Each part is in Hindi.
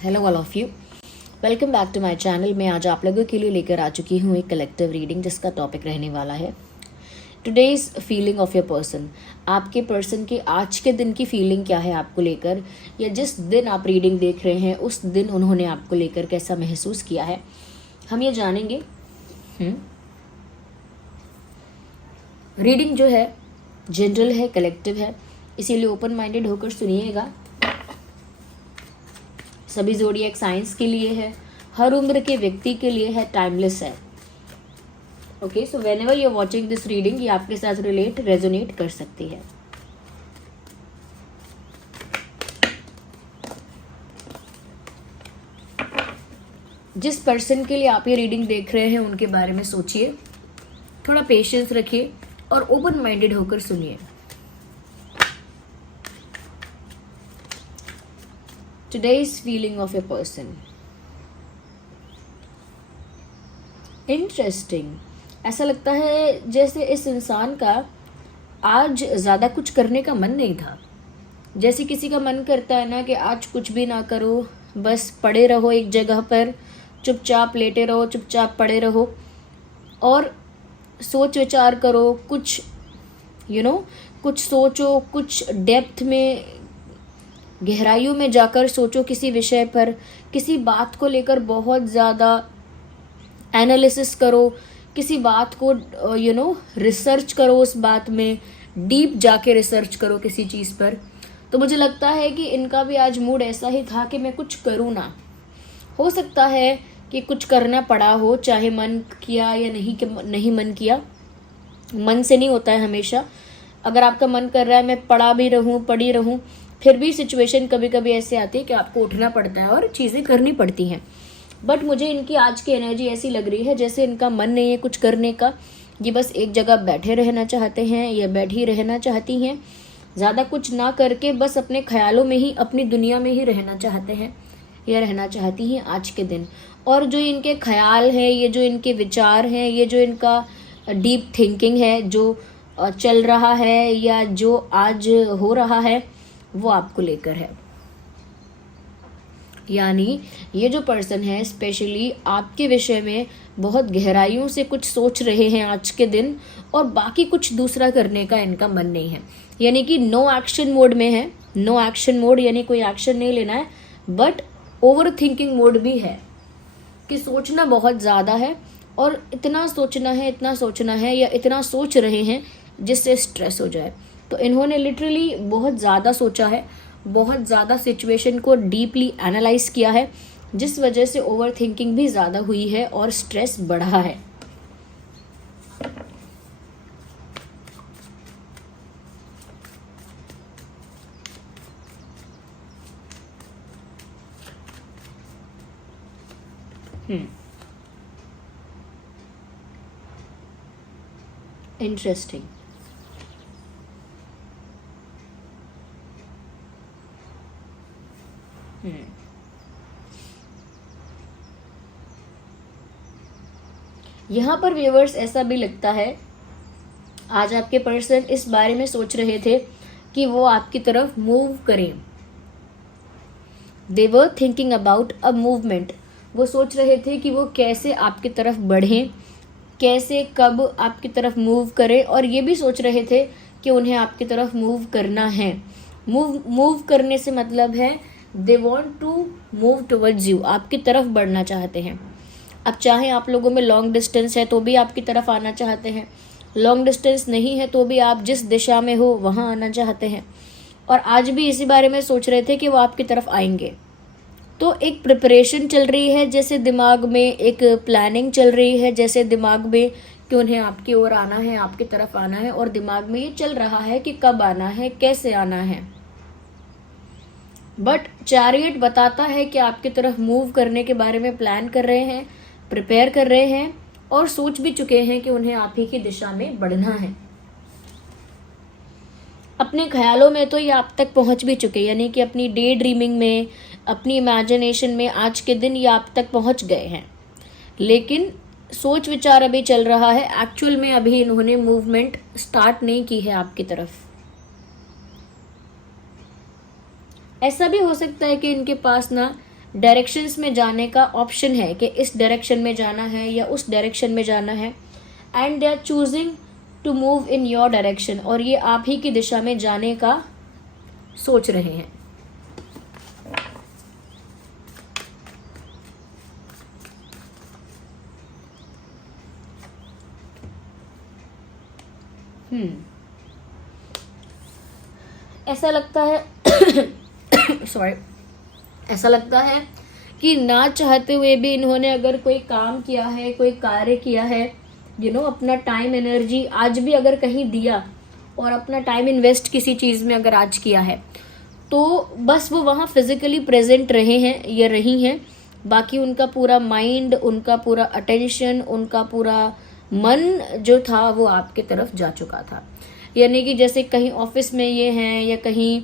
Hello all of you, welcome back to my channel. मैं आज आप लोगों के लिए लेकर आ चुकी हूँ एक कलेक्टिव रीडिंग जिसका टॉपिक रहने वाला है today's feeling of your person. आपके पर्सन की आज के दिन की फीलिंग क्या है आपको लेकर, या जिस दिन आप रीडिंग देख रहे हैं उस दिन उन्होंने आपको लेकर कैसा महसूस किया है, हम ये जानेंगे। रीडिंग जो है जनरल है, कलेक्टिव है, इसीलिए ओपन माइंडेड होकर सुनिएगा। सभी ज़ोडिएक साइंस के लिए है, हर उम्र के व्यक्ति के लिए है, टाइमलेस है। Okay, so whenever you are watching this reading ये आपके साथ रेजोनेट कर सकती है। जिस पर्सन के लिए आप ये रीडिंग देख रहे हैं उनके बारे में सोचिए, थोड़ा पेशेंस रखिए और ओपन माइंडेड होकर सुनिए। Today's feeling of a person. Interesting. ऐसा लगता है जैसे इस इंसान का आज ज़्यादा कुछ करने का मन नहीं था। जैसे किसी का मन करता है ना कि आज कुछ भी ना करो, बस पड़े रहो एक जगह पर, चुपचाप लेटे रहो, चुपचाप पड़े रहो और सोच विचार करो, कुछ कुछ सोचो, कुछ डेप्थ में, गहराइयों में जाकर सोचो किसी विषय पर, किसी बात को लेकर बहुत ज़्यादा एनालिसिस करो, किसी बात को रिसर्च करो, उस बात में डीप जाके रिसर्च करो किसी चीज़ पर। तो मुझे लगता है कि इनका भी आज मूड ऐसा ही था कि मैं कुछ करूँ ना। हो सकता है कि कुछ करना पड़ा हो, चाहे मन किया या नहीं मन किया। मन से नहीं होता है हमेशा। अगर आपका मन कर रहा है मैं पड़ी रहूँ, फिर भी सिचुएशन कभी कभी ऐसे आती है कि आपको उठना पड़ता है और चीज़ें करनी पड़ती हैं। बट मुझे इनकी आज की एनर्जी ऐसी लग रही है जैसे इनका मन नहीं है कुछ करने का। ये बस एक जगह बैठे रहना चाहते हैं या बैठी रहना चाहती हैं, ज़्यादा कुछ ना करके बस अपने ख्यालों में ही, अपनी दुनिया में ही रहना चाहते हैं या रहना चाहती हैं आज के दिन। और जो इनके ख्याल हैं, ये जो इनके विचार हैं, ये जो इनका डीप थिंकिंग है, जो चल रहा है या जो आज हो रहा है, वो आपको लेकर है। यानी ये जो पर्सन है स्पेशली आपके विषय में बहुत गहराइयों से कुछ सोच रहे हैं आज के दिन, और बाकी कुछ दूसरा करने का इनका मन नहीं है। यानी कि नो एक्शन मोड में है। नो एक्शन मोड यानी कोई एक्शन नहीं लेना है, बट ओवर थिंकिंग मोड भी है कि सोचना बहुत ज़्यादा है और इतना सोचना है या इतना सोच रहे हैं जिससे स्ट्रेस हो जाए। तो इन्होंने लिटरली बहुत ज़्यादा सोचा है, बहुत ज़्यादा सिचुएशन को डीपली एनालाइज किया है, जिस वजह से ओवर थिंकिंग भी ज़्यादा हुई है और स्ट्रेस बढ़ा है। इंटरेस्टिंग। यहाँ पर व्यूअर्स ऐसा भी लगता है आज आपके पर्सन इस बारे में सोच रहे थे कि वो आपकी तरफ मूव करें। They were thinking about a movement. वो सोच रहे थे कि वो कैसे आपकी तरफ बढ़ें, कैसे कब आपकी तरफ मूव करें, और ये भी सोच रहे थे कि उन्हें आपकी तरफ मूव करना है। मूव करने से मतलब है they want to move towards you, आपकी तरफ बढ़ना चाहते हैं। अब चाहे आप लोगों में लॉन्ग डिस्टेंस है तो भी आपकी तरफ आना चाहते हैं, लॉन्ग डिस्टेंस नहीं है तो भी आप जिस दिशा में हो वहाँ आना चाहते हैं, और आज भी इसी बारे में सोच रहे थे कि वो आपकी तरफ आएंगे। तो एक प्रिपरेशन चल रही है, जैसे दिमाग में एक प्लानिंग चल रही है, जैसे दिमाग में कि उन्हें आपकी ओर आना है, आपकी तरफ आना है, और दिमाग में ये चल रहा है कि कब आना है, कैसे आना है। बट चैरियट बताता है कि आपकी तरफ मूव करने के बारे में प्लान कर रहे हैं, प्रिपेयर कर रहे हैं और सोच भी चुके हैं कि उन्हें आप ही की दिशा में बढ़ना है। अपने ख्यालों में तो ये आप तक पहुंच भी चुके, यानी कि अपनी डे ड्रीमिंग में, अपनी इमेजिनेशन में आज के दिन ये आप तक पहुंच गए हैं। लेकिन सोच विचार अभी चल रहा है, एक्चुअल में अभी इन्होंने मूवमेंट स्टार्ट नहीं की है आपकी तरफ। ऐसा भी हो सकता है कि इनके पास ना डायरेक्शंस में जाने का ऑप्शन है कि इस डायरेक्शन में जाना है या उस डायरेक्शन में जाना है, and they are choosing to move in your direction, और ये आप ही की दिशा में जाने का सोच रहे हैं। ऐसा लगता है सॉरी, ऐसा लगता है कि ना चाहते हुए भी इन्होंने अगर कोई काम किया है, कोई कार्य किया है, अपना टाइम एनर्जी आज भी अगर कहीं दिया और अपना टाइम इन्वेस्ट किसी चीज़ में अगर आज किया है, तो बस वो वहाँ फिजिकली प्रेजेंट रहे हैं या रही हैं, बाकी उनका पूरा माइंड, उनका पूरा अटेंशन, उनका पूरा मन जो था वो आपके तरफ जा चुका था। यानी कि जैसे कहीं ऑफिस में ये हैं, या कहीं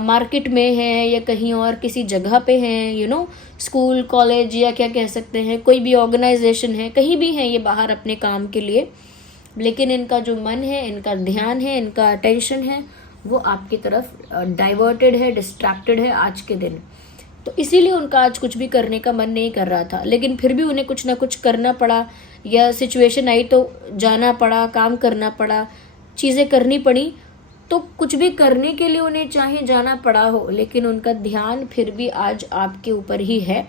मार्केट में हैं, या कहीं और किसी जगह पे हैं, स्कूल कॉलेज या क्या कह सकते हैं, कोई भी ऑर्गेनाइजेशन है, कहीं भी हैं ये बाहर अपने काम के लिए, लेकिन इनका जो मन है, इनका ध्यान है, इनका अटेंशन है, वो आपकी तरफ डाइवर्टेड है, डिस्ट्रैक्टेड है आज के दिन। तो इसीलिए उनका आज कुछ भी करने का मन नहीं कर रहा था, लेकिन फिर भी उन्हें कुछ ना कुछ करना पड़ा, या सिचुएशन आई तो जाना पड़ा, काम करना पड़ा, चीज़ें करनी पड़ी। तो कुछ भी करने के लिए उन्हें चाहे जाना पड़ा हो, लेकिन उनका ध्यान फिर भी आज आपके ऊपर ही है,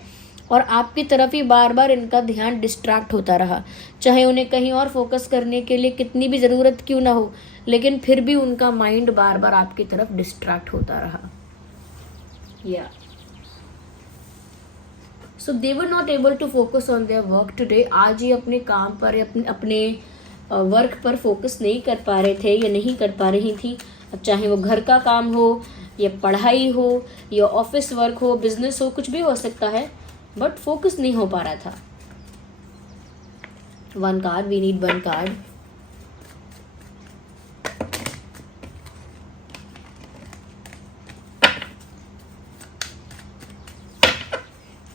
और आपकी तरफ ही बार बार इनका ध्यान डिस्ट्रैक्ट होता रहा। चाहे उन्हें कहीं और फोकस करने के लिए कितनी भी ज़रूरत क्यों ना हो, लेकिन फिर भी उनका माइंड बार बार आपकी तरफ डिस्ट्रैक्ट होता रहा। या so they were not able to focus on their work today. आज ये अपने काम पर, अपने वर्क पर फोकस नहीं कर पा रहे थे या नहीं कर पा रही थी। अब चाहे वो घर का काम हो, या पढ़ाई हो, या ऑफिस वर्क हो, बिजनेस हो, कुछ भी हो सकता है, बट फोकस नहीं हो पा रहा था। One card, we need one card.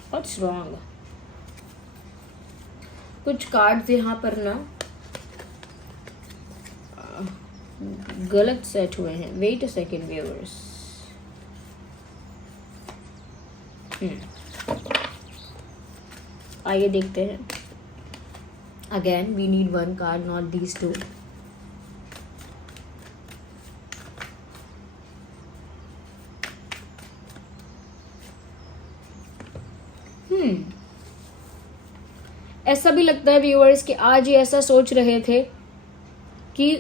What's wrong? कुछ कार्ड्स यहाँ पर ना गलत सेट हुए हैं। Wait a second viewers. आइए देखते हैं। Again we need one card, not these two. ऐसा भी लगता है व्यूअर्स कि आज ये ऐसा सोच रहे थे कि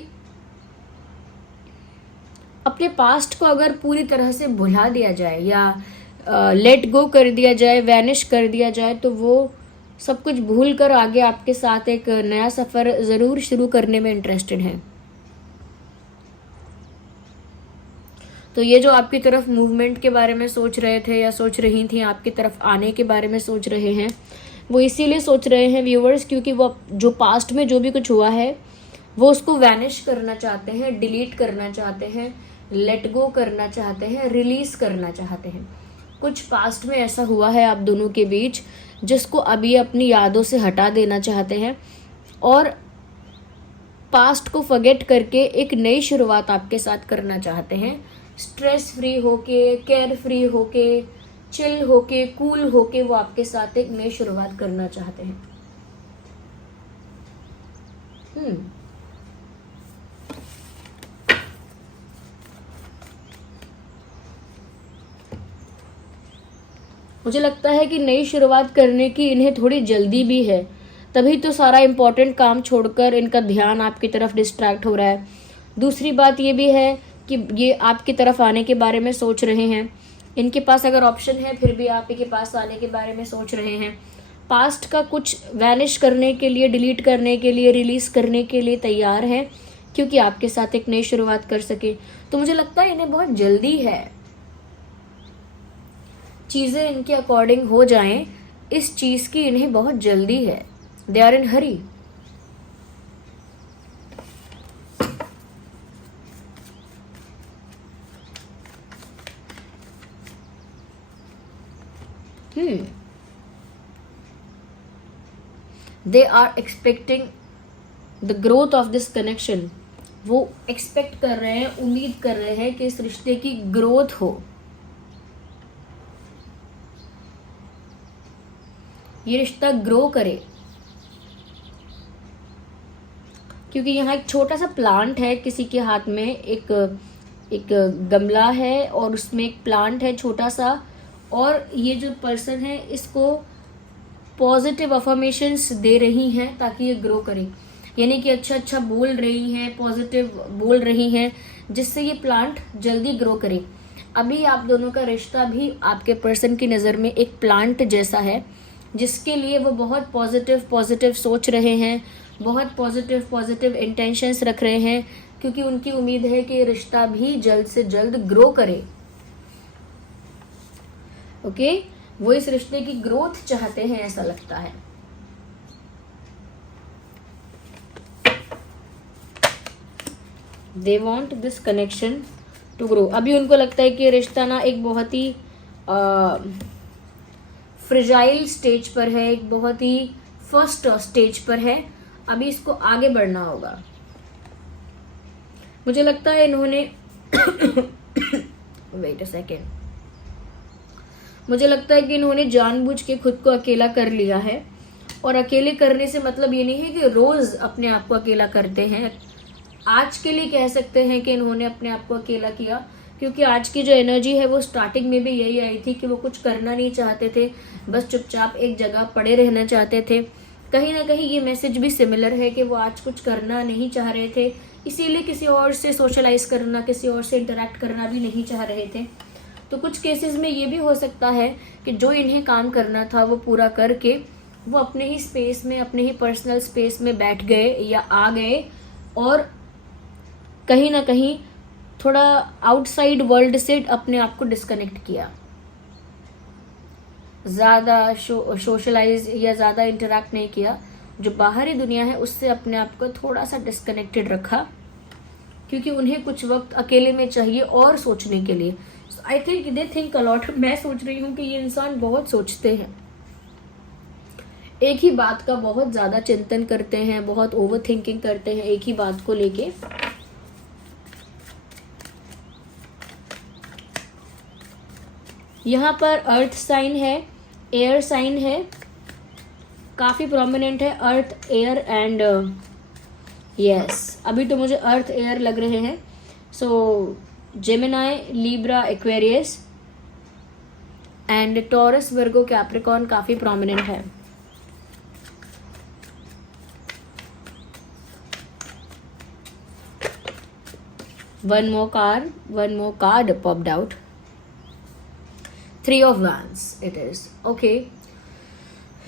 अपने पास्ट को अगर पूरी तरह से भुला दिया जाए, या लेट गो कर दिया जाए, वैनिश कर दिया जाए, तो वो सब कुछ भूल कर आगे आपके साथ एक नया सफ़र ज़रूर शुरू करने में इंटरेस्टेड हैं। तो ये जो आपकी तरफ मूवमेंट के बारे में सोच रहे थे या सोच रही थी, आपकी तरफ आने के बारे में सोच रहे हैं, वो इसीलिए सोच रहे हैं व्यूअर्स, क्योंकि वो जो पास्ट में जो भी कुछ हुआ है वो उसको वैनिश करना चाहते हैं, डिलीट करना चाहते हैं, लेट गो करना चाहते हैं, रिलीज करना चाहते हैं। कुछ पास्ट में ऐसा हुआ है आप दोनों के बीच जिसको अभी अपनी यादों से हटा देना चाहते हैं, और पास्ट को फॉरगेट करके एक नई शुरुआत आपके साथ करना चाहते हैं। स्ट्रेस फ्री होके, केयर फ्री होके, चिल होके, कूल होके वो आपके साथ एक नई शुरुआत करना चाहते हैं। मुझे लगता है कि नई शुरुआत करने की इन्हें थोड़ी जल्दी भी है, तभी तो सारा इम्पोर्टेंट काम छोड़कर इनका ध्यान आपकी तरफ डिस्ट्रैक्ट हो रहा है। दूसरी बात ये भी है कि ये आपकी तरफ आने के बारे में सोच रहे हैं। इनके पास अगर ऑप्शन है फिर भी आप ही के पास आने के बारे में सोच रहे हैं। पास्ट का कुछ वैनिश करने के लिए, डिलीट करने के लिए, रिलीज़ करने के लिए तैयार हैं, क्योंकि आपके साथ एक नई शुरुआत कर सके। तो मुझे लगता है इन्हें बहुत जल्दी है, चीज़ें इनके अकॉर्डिंग हो जाएं, इस चीज़ की इन्हें बहुत जल्दी है। They are in hurry. They are expecting the growth of this connection. वो एक्सपेक्ट कर रहे हैं, उम्मीद कर रहे हैं कि इस रिश्ते की ग्रोथ हो। ये रिश्ता ग्रो करे, क्योंकि यहाँ एक छोटा सा प्लांट है किसी के हाथ में, एक गमला है और उसमें एक प्लांट है छोटा सा, और ये जो पर्सन है इसको पॉजिटिव अफर्मेशंस दे रही हैं ताकि ये ग्रो करे, यानी कि अच्छा अच्छा बोल रही हैं, पॉजिटिव बोल रही हैं, जिससे ये प्लांट जल्दी ग्रो करे। अभी आप दोनों का रिश्ता भी आपके पर्सन की नज़र में एक प्लांट जैसा है, जिसके लिए वो बहुत पॉजिटिव सोच रहे हैं, बहुत पॉजिटिव इंटेंशंस रख रहे हैं, क्योंकि उनकी उम्मीद है कि रिश्ता भी जल्द से जल्द ग्रो करे। ओके, वो इस रिश्ते की ग्रोथ चाहते हैं, ऐसा लगता है। They want this connection to grow. अभी उनको लगता है कि ये रिश्ता ना एक बहुत ही फ्रेजाइल स्टेज पर है, एक बहुत ही फर्स्ट स्टेज पर है, अभी इसको आगे बढ़ना होगा। मुझे लगता है इन्होंने वेट अ सेकेंड, मुझे लगता है कि इन्होंने जानबूझ के खुद को अकेला कर लिया है, और अकेले करने से मतलब ये नहीं है कि रोज अपने आप को अकेला करते हैं। आज के लिए कह सकते हैं कि इन्होंने अपने आप को अकेला किया, क्योंकि आज की जो एनर्जी है वो स्टार्टिंग में भी यही आई थी कि वो कुछ करना नहीं चाहते थे, बस चुपचाप एक जगह पड़े रहना चाहते थे। कहीं ना कहीं ये मैसेज भी सिमिलर है कि वो आज कुछ करना नहीं चाह रहे थे, इसीलिए किसी और से सोशलाइज करना, किसी और से इंटरेक्ट करना भी नहीं चाह रहे थे। तो कुछ केसेस में ये भी हो सकता है कि जो इन्हें काम करना था वो पूरा करके वो अपने ही स्पेस में, अपने ही पर्सनल स्पेस में बैठ गए या आ गए, और कहीं ना कहीं थोड़ा आउटसाइड वर्ल्ड से अपने आप को डिस्कनेक्ट किया, ज़्यादा सोशलाइज या ज़्यादा इंटरेक्ट नहीं किया, जो बाहरी दुनिया है उससे अपने आप को थोड़ा सा डिस्कनेक्टेड रखा, क्योंकि उन्हें कुछ वक्त अकेले में चाहिए और सोचने के लिए। I think they think a lot. मैं सोच रही हूँ कि ये इंसान बहुत सोचते हैं, एक ही बात का बहुत ज़्यादा चिंतन करते हैं, बहुत ओवर थिंकिंग करते हैं एक ही बात को लेके। यहाँ पर अर्थ साइन है, एयर साइन है, काफ़ी प्रोमिनेंट है, अर्थ एयर एंड यस, अभी तो मुझे अर्थ एयर लग रहे हैं। So Gemini, Libra, Aquarius and Taurus, Virgo, Capricorn काफ़ी प्रोमिनेंट है। one more card popped out. 3 of Wands it is. Okay,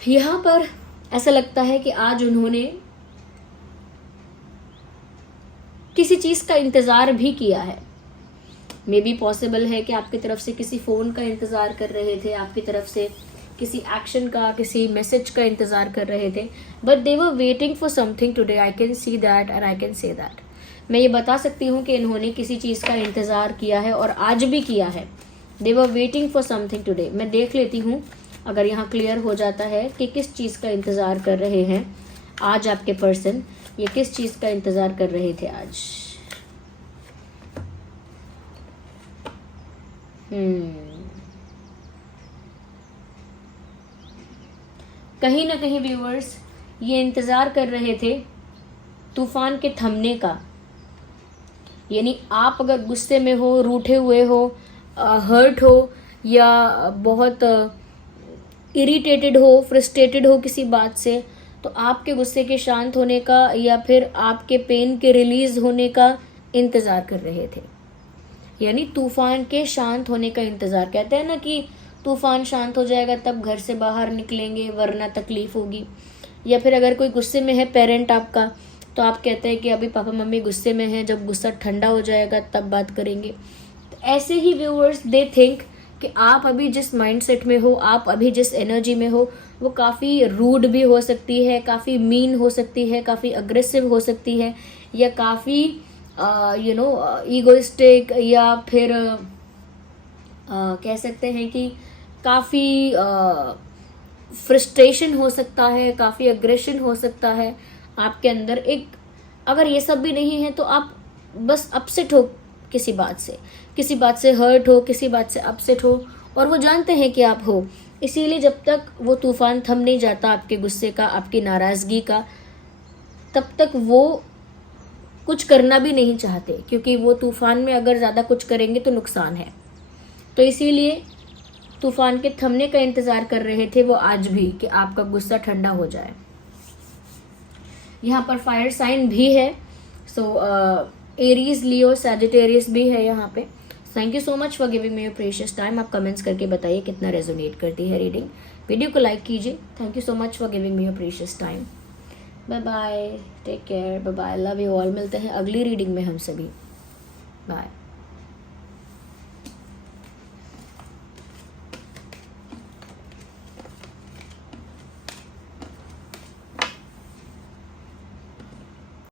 यहाँ पर ऐसा लगता है कि आज उन्होंने किसी चीज़ का इंतज़ार भी किया है। मे बी पॉसिबल है कि आपकी तरफ से किसी फ़ोन का इंतज़ार कर रहे थे, आपकी तरफ से किसी एक्शन का, किसी मैसेज का इंतज़ार कर रहे थे, but they were waiting for something today. I can see that and I can say that. मैं ये बता सकती हूँ कि इन्होंने किसी चीज़ का इंतज़ार किया है और आज भी किया है। They were waiting for something today. मैं देख लेती हूँ अगर यहाँ क्लियर हो जाता है कि किस चीज़ का इंतज़ार कर रहे हैं आज आपके पर्सन, ये किस चीज़ का इंतज़ार कर रहे थे आज। कहीं ना कहीं व्यूअर्स ये इंतज़ार कर रहे थे तूफान के थमने का, यानी आप अगर गुस्से में हो, रूठे हुए हो, हर्ट हो या बहुत इरिटेटेड हो, फ्रस्ट्रेटेड हो किसी बात से, तो आपके गुस्से के शांत होने का या फिर आपके पेन के रिलीज़ होने का इंतज़ार कर रहे थे, यानी तूफ़ान के शांत होने का इंतज़ार। कहते हैं ना कि तूफ़ान शांत हो जाएगा तब घर से बाहर निकलेंगे वरना तकलीफ़ होगी। या फिर अगर कोई गुस्से में है पेरेंट आपका, तो आप कहते हैं कि अभी पापा मम्मी गुस्से में हैं, जब गुस्सा ठंडा हो जाएगा तब बात करेंगे। तो ऐसे ही व्यूअर्स दे थिंक कि आप अभी जिस माइंडसेट में हो, आप अभी जिस एनर्जी में हो, वो काफ़ी रूड भी हो सकती है, काफ़ी मीन हो सकती है, काफ़ी अग्रेसिव हो सकती है, या काफ़ी ईगोइस्टिक, या फिर कह सकते हैं कि काफ़ी फ्रस्ट्रेशन हो सकता है, काफ़ी अग्रेशन हो सकता है आपके अंदर। एक अगर ये सब भी नहीं है तो आप बस अपसेट हो किसी बात से हर्ट हो, किसी बात से अपसेट हो, और वो जानते हैं कि आप हो, इसीलिए जब तक वो तूफान थम नहीं जाता आपके गुस्से का, आपकी नाराज़गी का, तब तक वो कुछ करना भी नहीं चाहते, क्योंकि वो तूफान में अगर ज़्यादा कुछ करेंगे तो नुकसान है। तो इसीलिए तूफान के थमने का इंतज़ार कर रहे थे वो आज भी, कि आपका गुस्सा ठंडा हो जाए। यहाँ पर फायर साइन भी है, सो एरीज, लियो, सैजिटेरियस भी है यहाँ पे। Thank you so much for giving me your precious time. आप कमेंट्स करके बताइए कितना रेजोनेट करती है रीडिंग। वीडियो को लाइक कीजिए। Thank you so much for giving me your precious time. Bye bye, take care, bye bye, love you all. मिलते हैं अगली रीडिंग में हम सभी। बाय।